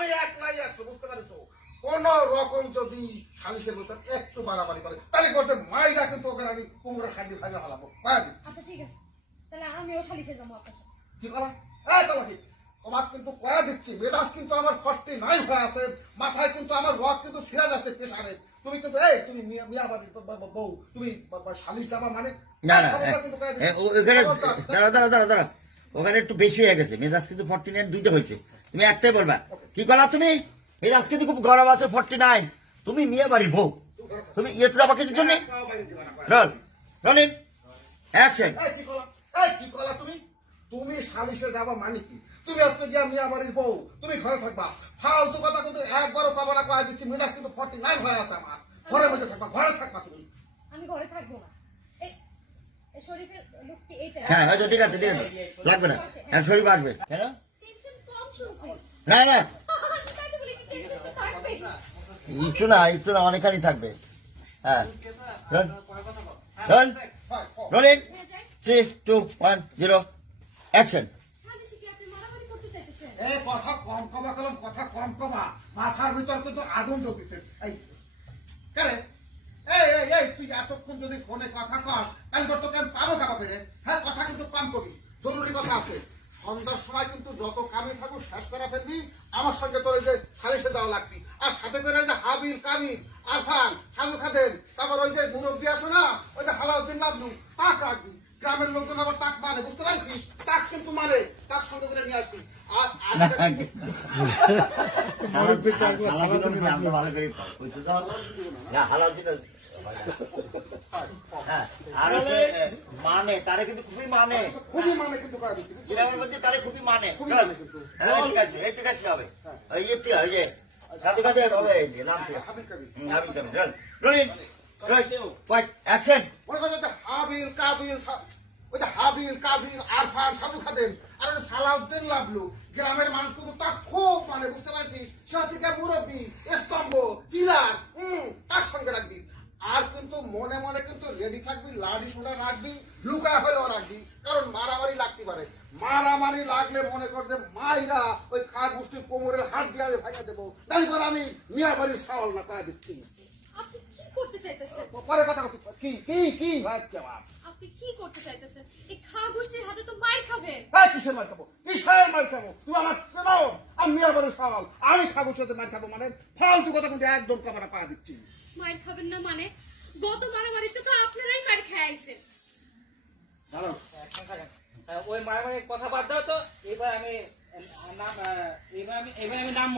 আমি এক নাই একশো, বুঝতে পারছো? কোন রকম যদি সালিশের ভিতর একটু বাড়াবাড়ি করে তাহলে করছে মাইরা কিন্তু ওকে আমি কুমড়া খাদ্য ভাগে হালাবো। আচ্ছা ঠিক আছে, তাহলে আমিও সালিশে যাবো আপনার সাথে। কি করা? এই বলো কি? তোমার কিন্তু কয়া দিচ্ছি, মেজাজ কিন্তু আমার 49 হয়ে আছে, মাথায় কিন্তু আমার রক কিন্তু ছিঁড়া যাচ্ছে প্রেসারে। তুমি কিন্তু তুমি মিয়া বাড়ির বউ, তুমি সালিশ যাবা মানে না না ওখানে দাঁড়া ওখানে একটু বেশি হয়ে গেছে। মেজাজ কিন্তু 49 দুইটা হয়েছে, তুমি একটাই বলবা। কি করলা তুমি? মেজাজ কিন্তু খুব গরম আছে 49। তুমি মেয়ে বাড়ির বউ, তুমি ইয়েতে যাবা কিছুর জন্য? Rolling action. কি কলা তুমি? তুমি সালিশে যাবা মানে কি? তুমি হচ্ছে গিয়া মিয়া বাড়ির বউ, তুমি ঘরে থাকবা। ফালতু কথা কিন্তু একবারও পাবো না, কয়া দিচ্ছি। মেজাজ কিন্তু 49 হয়ে আছে আমার। ঘরের মধ্যে থাকবা, ঘরে থাকবা তুমি। আমি ঘরে থাকবো না। এই শরীফের লুক কি এইটা? হ্যাঁ হয়তো ঠিক আছে লাগবে না। হ্যাঁ শরীফ আসবে কেন? টেনশন কম শুনছি। না আমি তাইলে বলি কি টেনশন তো থাকবেই। একটু না অনেকখানি থাকবে। হ্যাঁ রোলিং 3 2 1 0 অ্যাকশন। সালিশে কি আপনি মারামারি করতে চাইতেছেন? এই কথা কম কমা কলম, কথা কম কমা। মাথার ভিতর কিন্তু আগুন ঢুকিছে। এই কারে তুই এতক্ষণ যদি ফোনে কথা কস তাহলে তোকে আমি পাবো কাবা করে? হ্যাঁ, কথা কিন্তু কম কবি, জরুরি কথা আছে। সন্ধ্যার সময় কিন্তু যত কামে থাকুক শেষ করা ফেলবি, আমার সঙ্গে তোর যে সালিশে যাওয়া লাগবি। আর সাথে করে যে হাবিল কাবিল আরফান সাধু খাদেন, তারপর ওই যে মুরব্বী আছে না, ওই যে হালাউদ্দিন লাবলু, তাক রাখবি। গ্রামের লোকজন আবার তাক মানে, বুঝতে পারছিস? তাক কিন্তু মানে, তার সঙ্গে করে নিয়ে আসবি। মানে তারা কিন্তু খুবই মানে, খুবই মানে কিন্তু গ্রামের মধ্যে তারা খুবই মানে। খুবই মানে কিন্তু এই কাছে হবে ইয়েতে হয় যে সাথে সাথে হবে নাম থেকে হাবিল কাবিল। হাবিল কাবিল। Rolling action. মনে করো হাবিল কাবিল, ওই যে হাবিল কাবিল আরফান সাধু খাদেন আর সালাউদ্দিন লাবলু, গ্রামের মানুষ কিন্তু তা খুব মানে, বুঝতে পারছিস? সে হচ্ছে মুরব্বী, স্তম্ভ, পিলার, তার সঙ্গে রাখবি। আর কিন্তু মনে মনে কিন্তু রেডি থাকবি, লাডি সোনা রাখবি, লুকা হলেও রাখবি, কারণ মারামারি লাগতে পারে। মারামারি লাগলে মনে কর যে মাইরা ওই খাট গোষ্ঠীর কোমরের হাত দিয়ে আমি ভাঙা দেবো। তাই করে আমি মিয়া বাড়ির সাওয়াল না করা দিচ্ছি। আপনি কি করতে চাইতেছেন? পরে কথা বলছি। কি আপনি কি করতে চাইতেছেন? এই খা গোষ্ঠীর হাতে তো মার খাবেন। কিসের মার খাবো? কিসের মার খাবো? তুমি আমার চেনাও? আমি মিয়া বাড়ির সাওয়াল, আমি খাবো সাথে মার খাবো মানে? ফালতু কথা কিন্তু একদম কামারা পা দিচ্ছি। মার খাবেন না মানে? গত মারামারিতে তো আপনারাই মার খেয়ে আইছেন। ওই মারামারির কথা বাদ দাও তো। এবার আমি নাম